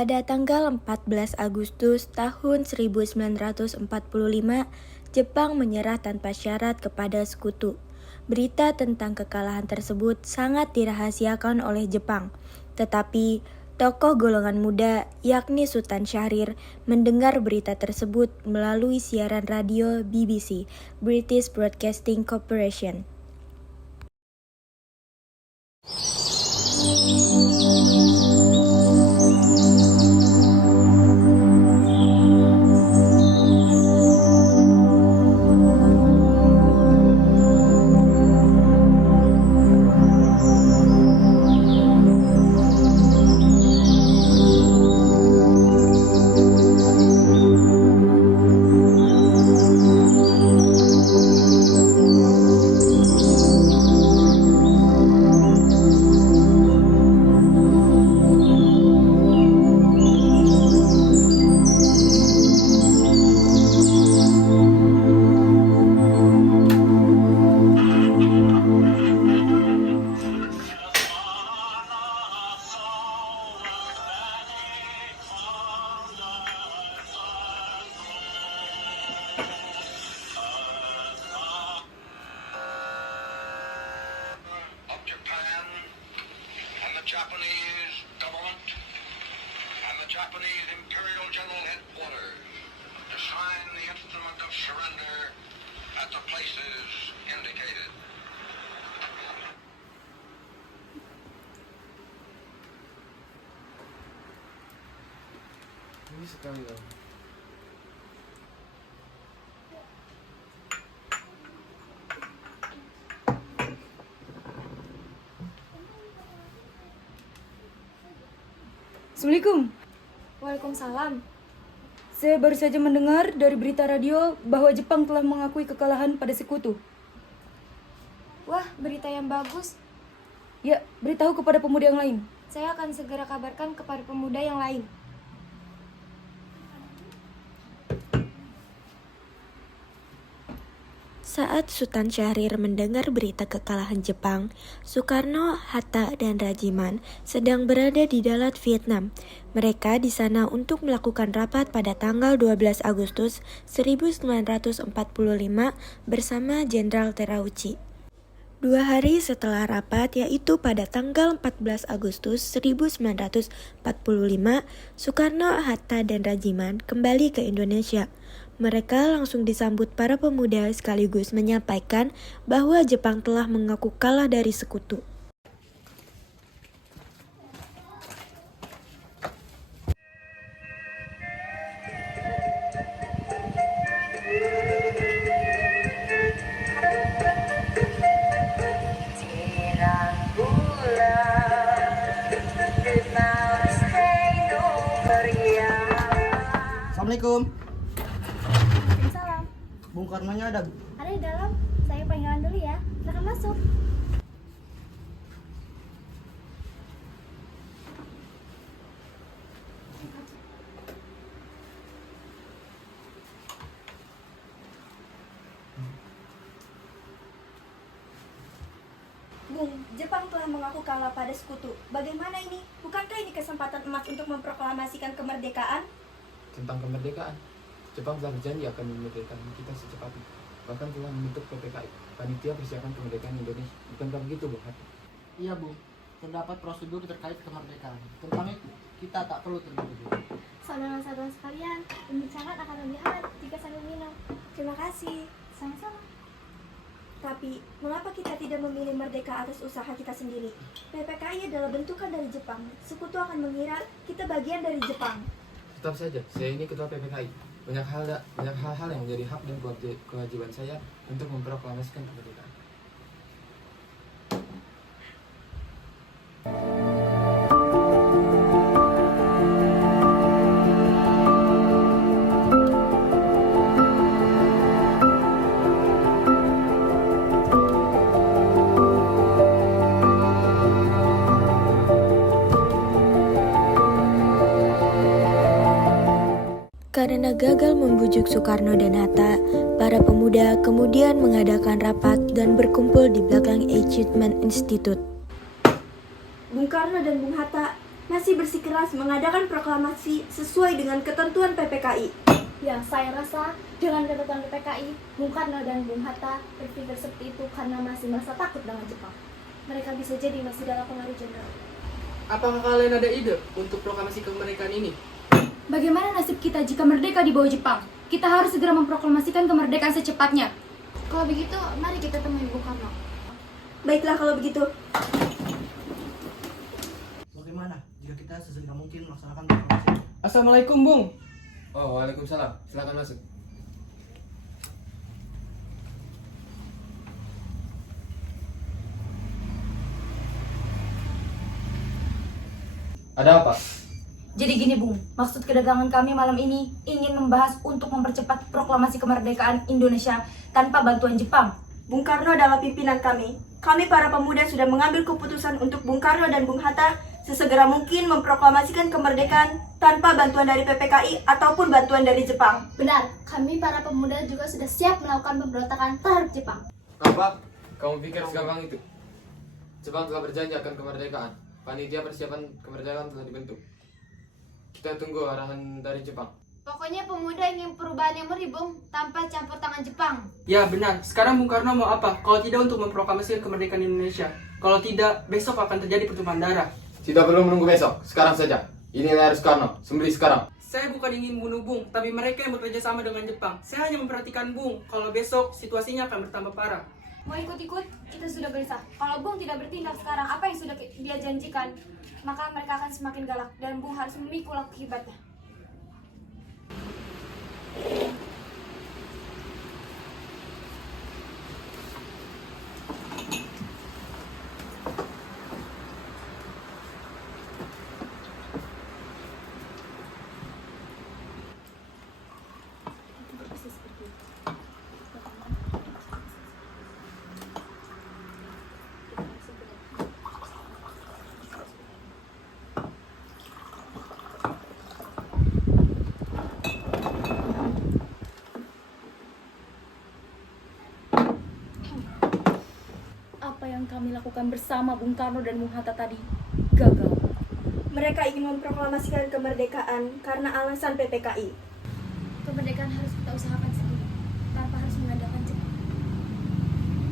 Pada tanggal 14 Agustus tahun 1945, Jepang menyerah tanpa syarat kepada sekutu. Berita tentang kekalahan tersebut sangat dirahasiakan oleh Jepang. Tetapi, tokoh golongan muda, yakni Sultan Syahrir, mendengar berita tersebut melalui siaran radio BBC, British Broadcasting Corporation. Japan and the Japanese government and the Japanese Imperial General Headquarters to sign the instrument of surrender at the places indicated. Ini sekali dong. Assalamualaikum. Waalaikumsalam. Saya baru saja mendengar dari berita radio bahwa Jepang telah mengakui kekalahan pada sekutu. Wah, berita yang bagus. Ya, beritahu kepada pemuda yang lain. Saya akan segera kabarkan kepada pemuda yang lain. Saat Sultan Syahrir mendengar berita kekalahan Jepang, Soekarno, Hatta, dan Rajiman sedang berada di Dalat, Vietnam. Mereka di sana untuk melakukan rapat pada tanggal 12 Agustus 1945 bersama Jenderal Terauchi. 2 hari setelah rapat, yaitu pada tanggal 14 Agustus 1945, Soekarno, Hatta, dan Rajiman kembali ke Indonesia. Mereka langsung disambut para pemuda sekaligus menyampaikan bahwa Jepang telah mengaku kalah dari sekutu. Assalamualaikum. Salam. Bung Karnonya ada? Ada di dalam. Saya panggilan dulu ya. Silakan masuk. Bung, Jepang telah mengaku kalah pada sekutu. Bagaimana ini? Bukankah ini kesempatan emas untuk memproklamasikan kemerdekaan? Tentang kemerdekaan, Jepang telah berjanji akan memerdekakan kita secepatnya. Bahkan telah membentuk PPKI, Panitia Persiapan Kemerdekaan Indonesia. Bukankah begitu, Bung Hatta? Iya, Bu. Terdapat prosedur terkait kemerdekaan. Tentang itu, kita tak perlu terganggu. Saudara-saudara sekalian, pembicaraan akan lebih hangat jika sambil minum. Terima kasih. Sama-sama. Tapi, mengapa kita tidak memilih merdeka atas usaha kita sendiri? PPKI adalah bentukan dari Jepang. Sekutu akan mengira kita bagian dari Jepang. Tetap saja, saya ini ketua PPKI. Banyak hal-hal yang menjadi hak dan kewajiban saya untuk memproklamasikan kemerdekaan. Karena gagal membujuk Soekarno dan Hatta, para pemuda kemudian mengadakan rapat dan berkumpul di belakang Achievement Institute. Bung Karno dan Bung Hatta, masih bersikeras mengadakan proklamasi sesuai dengan ketentuan PPKI. Ya, saya rasa dengan ketentuan PPKI, Bung Karno dan Bung Hatta berpikir seperti itu karena masih merasa takut dengan Jepang. Mereka bisa jadi masih dalam pengaruh jenderal. Apakah kalian ada ide untuk proklamasi kemerdekaan ini? Bagaimana nasib kita jika merdeka di bawah Jepang? Kita harus segera memproklamasikan kemerdekaan secepatnya. Kalau begitu, mari kita temui Bung Karno. Baiklah kalau begitu. Bagaimana jika kita sesegera mungkin melaksanakan proklamasi? Assalamualaikum, Bung. Oh, waalaikumsalam. Silakan masuk. Ada apa? Jadi gini Bung, maksud kedatangan kami malam ini ingin membahas untuk mempercepat proklamasi kemerdekaan Indonesia tanpa bantuan Jepang. Bung Karno adalah pimpinan kami. Kami para pemuda sudah mengambil keputusan untuk Bung Karno dan Bung Hatta sesegera mungkin memproklamasikan kemerdekaan tanpa bantuan dari PPKI ataupun bantuan dari Jepang. Benar, kami para pemuda juga sudah siap melakukan pemberontakan terhadap Jepang. Apa? Kamu pikir segampang itu? Jepang telah berjanji akan kemerdekaan. Panitia persiapan kemerdekaan telah dibentuk. Kita tunggu arahan dari Jepang. Pokoknya pemuda ingin perubahan yang murni, Bung, tanpa campur tangan Jepang. Ya benar, sekarang Bung Karno mau apa? Kalau tidak untuk memproklamasikan kemerdekaan Indonesia. Kalau tidak, besok akan terjadi pertumpahan darah. Tidak perlu menunggu besok, sekarang saja. Inilah Soekarno, sembeli sekarang. Saya bukan ingin membunuh Bung, tapi mereka yang bekerja sama dengan Jepang. Saya hanya memperhatikan Bung, kalau besok situasinya akan bertambah parah. Mau ikut-ikut? Kita sudah gelisah. Kalau Bung tidak bertindak sekarang, apa yang sudah dia janjikan? Maka mereka akan semakin galak dan Bung harus memikul akibatnya. Apa yang kami lakukan bersama Bung Karno dan Bung Hatta tadi gagal. Mereka ingin memproklamasikan kemerdekaan karena alasan PPKI. Kemerdekaan harus kita usahakan sendiri, tanpa harus mengandalkan Jepang.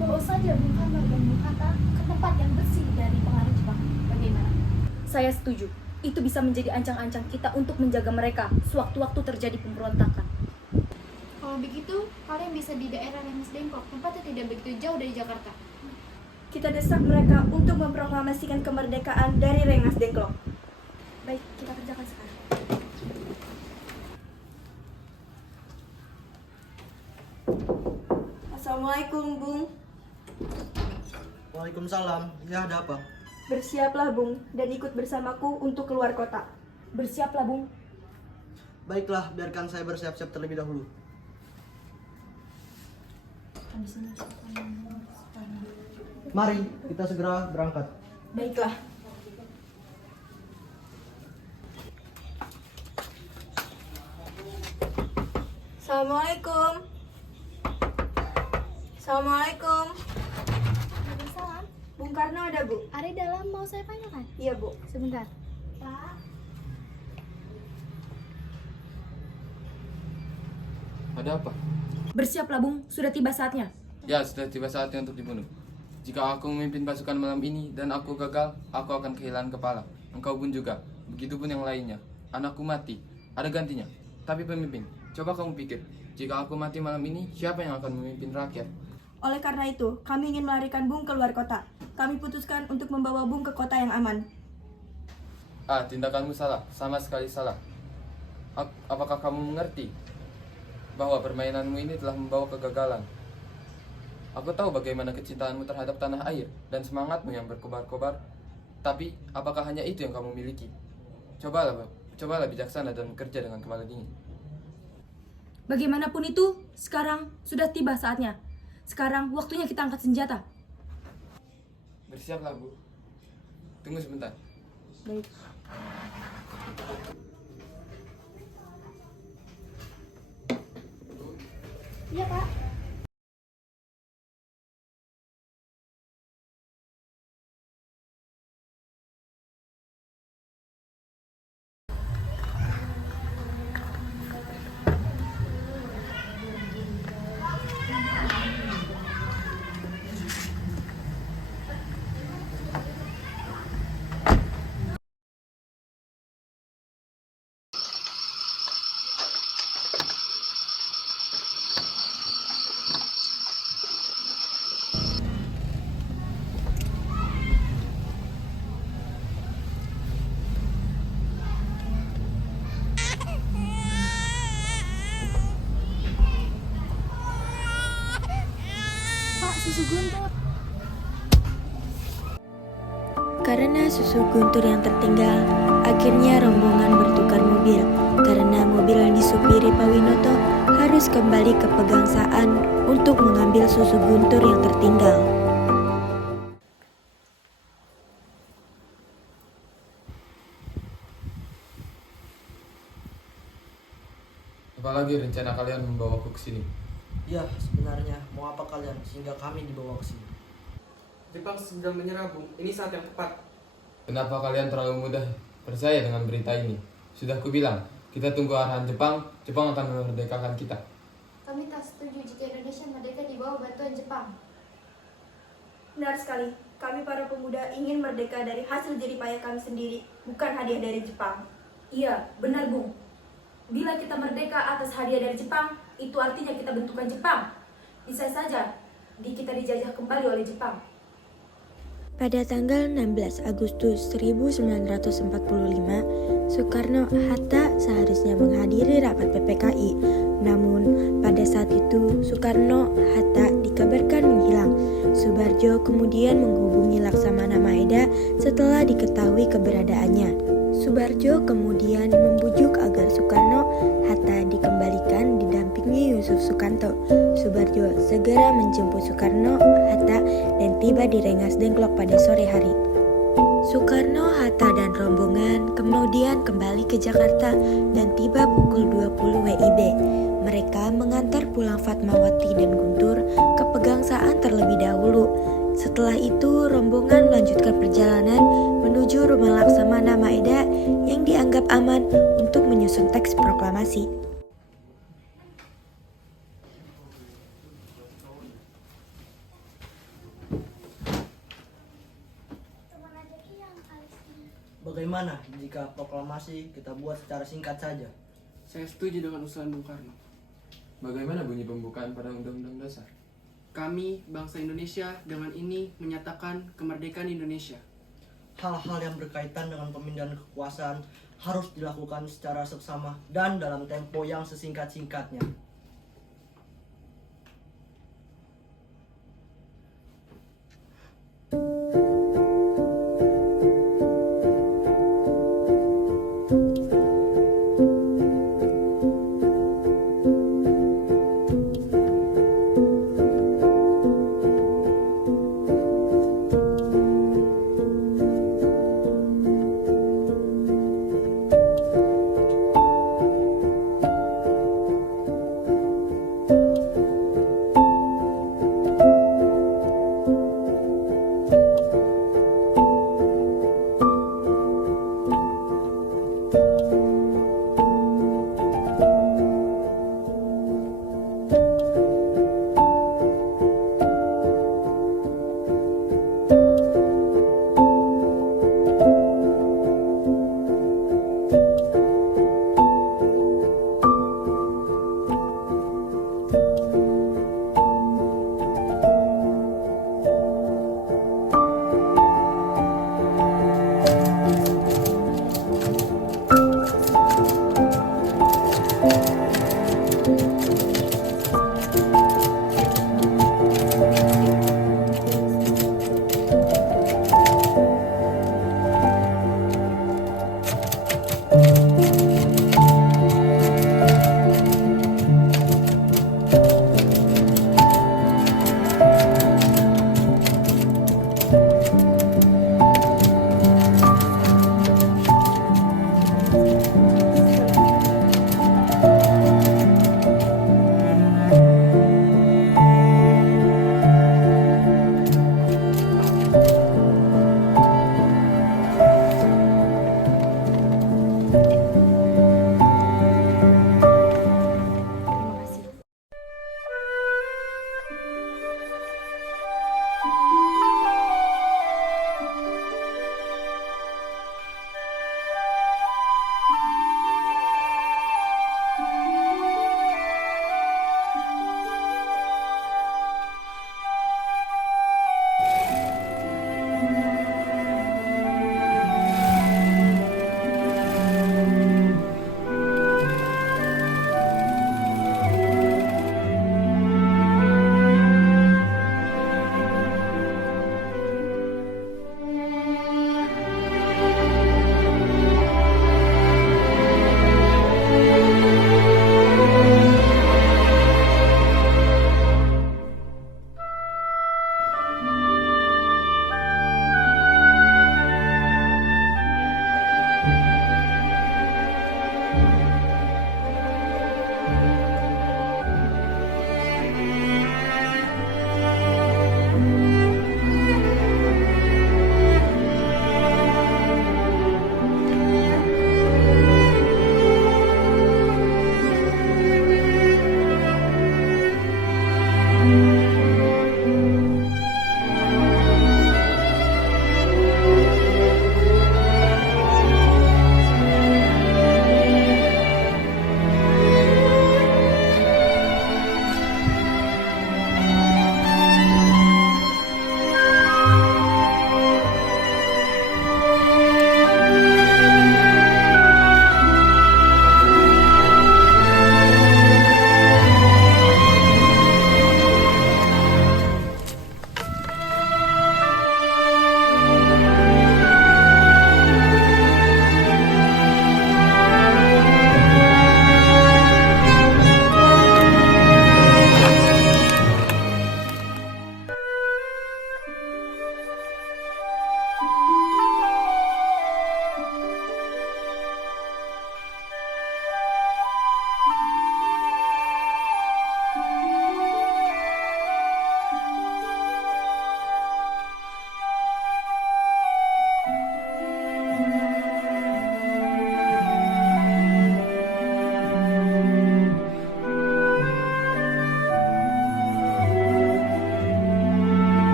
Bawa saja Bung Karno dan Bung Hatta ke tempat yang bersih dari pengaruh Jepang. Bagaimana? Saya setuju. Itu bisa menjadi ancang-ancang kita untuk menjaga mereka sewaktu-waktu terjadi pemberontakan. Kalau begitu, kalian bisa di daerah Rengas Dengklok, tempatnya tidak begitu jauh dari Jakarta. Kita desak mereka untuk memproklamasikan kemerdekaan dari Rengas Dengklok. Baik, kita kerjakan sekarang. Assalamualaikum, Bung. Waalaikumsalam. Ya, ada apa? Bersiaplah, Bung, dan ikut bersamaku untuk keluar kota. Bersiaplah Bung. Baiklah, biarkan saya bersiap-siap terlebih dahulu. Mari, kita segera berangkat. Baiklah. Assalamualaikum. Assalamualaikum. Waalaikumsalam. Bung Karno ada, Bu? Ada di dalam, mau saya tanyakan? Iya, Bu. Sebentar. Pak. Ada apa? Bersiaplah Bung, sudah tiba saatnya. Ya, sudah tiba saatnya untuk dibunuh. Jika aku memimpin pasukan malam ini dan aku gagal, aku akan kehilangan kepala. Engkau pun juga. Begitupun yang lainnya. Anakku mati. Ada gantinya. Tapi pemimpin, coba kamu pikir. Jika aku mati malam ini, siapa yang akan memimpin rakyat? Oleh karena itu, kami ingin melarikan Bung keluar kota. Kami putuskan untuk membawa Bung ke kota yang aman. Ah, tindakanmu salah. Sama sekali salah. Apakah kamu mengerti bahwa permainanmu ini telah membawa kegagalan? Aku tahu bagaimana kecintaanmu terhadap tanah air dan semangatmu yang berkobar-kobar. Tapi, apakah hanya itu yang kamu miliki? Cobalah bijaksana dan bekerja dengan kepala dingin. Bagaimanapun itu, sekarang sudah tiba saatnya. Sekarang waktunya kita angkat senjata. Bersiaplah, Bu. Tunggu sebentar. Baik. Iya, Pak. susu guntur. Karena susu guntur yang tertinggal, akhirnya rombongan bertukar mobil. Karena mobil yang disupiri Pak Winoto harus kembali ke pegangsaan untuk mengambil susu guntur yang tertinggal. Apalagi rencana kalian membawaku ke sini? Ya, sebenarnya mau apa kalian sehingga kami dibawa ke sini? Jepang sedang menyerah, Bung. Ini saat yang tepat. Kenapa kalian terlalu mudah percaya dengan berita ini? Sudah kubilang, kita tunggu arahan Jepang, Jepang akan memerdekakan kita. Kami tak setuju jika Indonesia merdeka di bawah bantuan Jepang. Benar sekali, kami para pemuda ingin merdeka dari hasil jerih payah kami sendiri, bukan hadiah dari Jepang. Iya, benar Bung. Bila kita merdeka atas hadiah dari Jepang, itu artinya kita bentukan Jepang. Bisa saja kita dijajah kembali oleh Jepang. Pada tanggal 16 Agustus 1945, Soekarno-Hatta seharusnya menghadiri rapat PPKI. Namun, pada saat itu Soekarno-Hatta dikabarkan menghilang. Subarjo kemudian menghubungi Laksamana Maeda setelah diketahui keberadaannya. Subarjo kemudian membujuk agar Soekarno-Hatta dikembalikan didampingi Yusuf Sukanto. Subarjo segera menjemput Soekarno-Hatta dan tiba di Rengas Dengklok pada sore hari. Soekarno-Hatta dan rombongan kemudian kembali ke Jakarta dan tiba pukul 20 WIB. Mereka mengantar pulang Fatmawati dan Guntur ke pegangsaan terlebih dahulu. Setelah itu, rombongan melanjutkan perjalanan menuju rumah Laksamana Maeda yang dianggap aman untuk menyusun teks proklamasi. Bagaimana jika proklamasi kita buat secara singkat saja? Saya setuju dengan usulan Bung Karno. Bagaimana bunyi pembukaan pada Undang-Undang Dasar? Kami, bangsa Indonesia, dengan ini menyatakan kemerdekaan Indonesia. Hal-hal yang berkaitan dengan pemindahan kekuasaan harus dilakukan secara seksama dan dalam tempo yang sesingkat-singkatnya.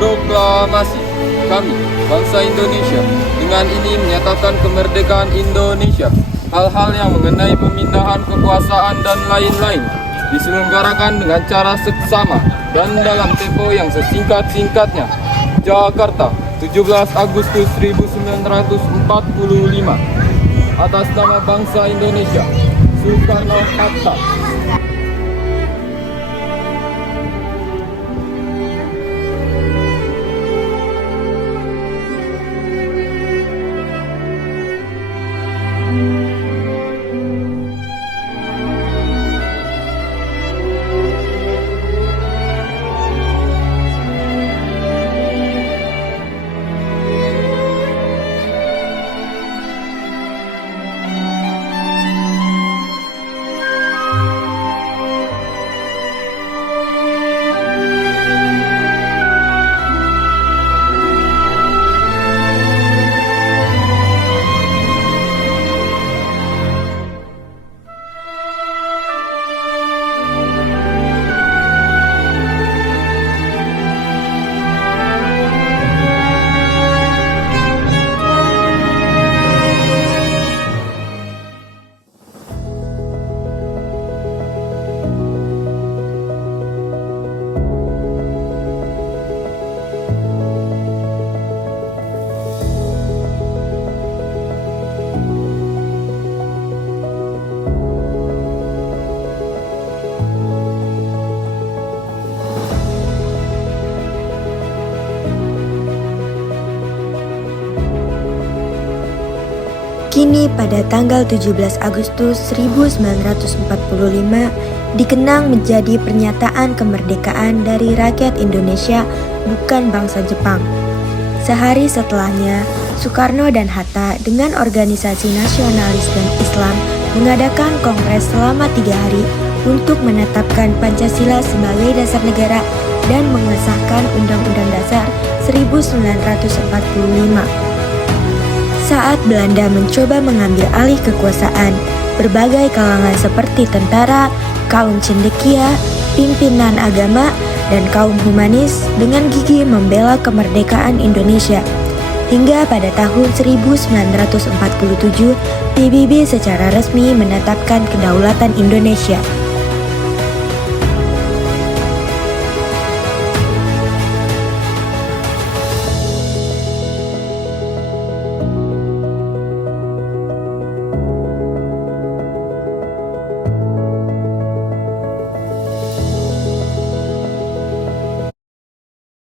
Proklamasi. Kami, bangsa Indonesia, dengan ini menyatakan kemerdekaan Indonesia. Hal-hal yang mengenai pemindahan kekuasaan dan lain-lain diselenggarakan dengan cara seksama dan dalam tempo yang sesingkat-singkatnya. Jakarta, 17 Agustus 1945. Atas nama bangsa Indonesia, Soekarno-Hatta. Kini pada tanggal 17 Agustus 1945 dikenang menjadi pernyataan kemerdekaan dari rakyat Indonesia, bukan bangsa Jepang. Sehari setelahnya, Soekarno dan Hatta dengan organisasi nasionalis dan Islam mengadakan kongres selama 3 hari untuk menetapkan Pancasila sebagai dasar negara dan mengesahkan Undang-Undang Dasar 1945. Saat Belanda mencoba mengambil alih kekuasaan, berbagai kalangan seperti tentara, kaum cendekia, pimpinan agama, dan kaum humanis dengan gigih membela kemerdekaan Indonesia. Hingga pada tahun 1947, PBB secara resmi menetapkan kedaulatan Indonesia.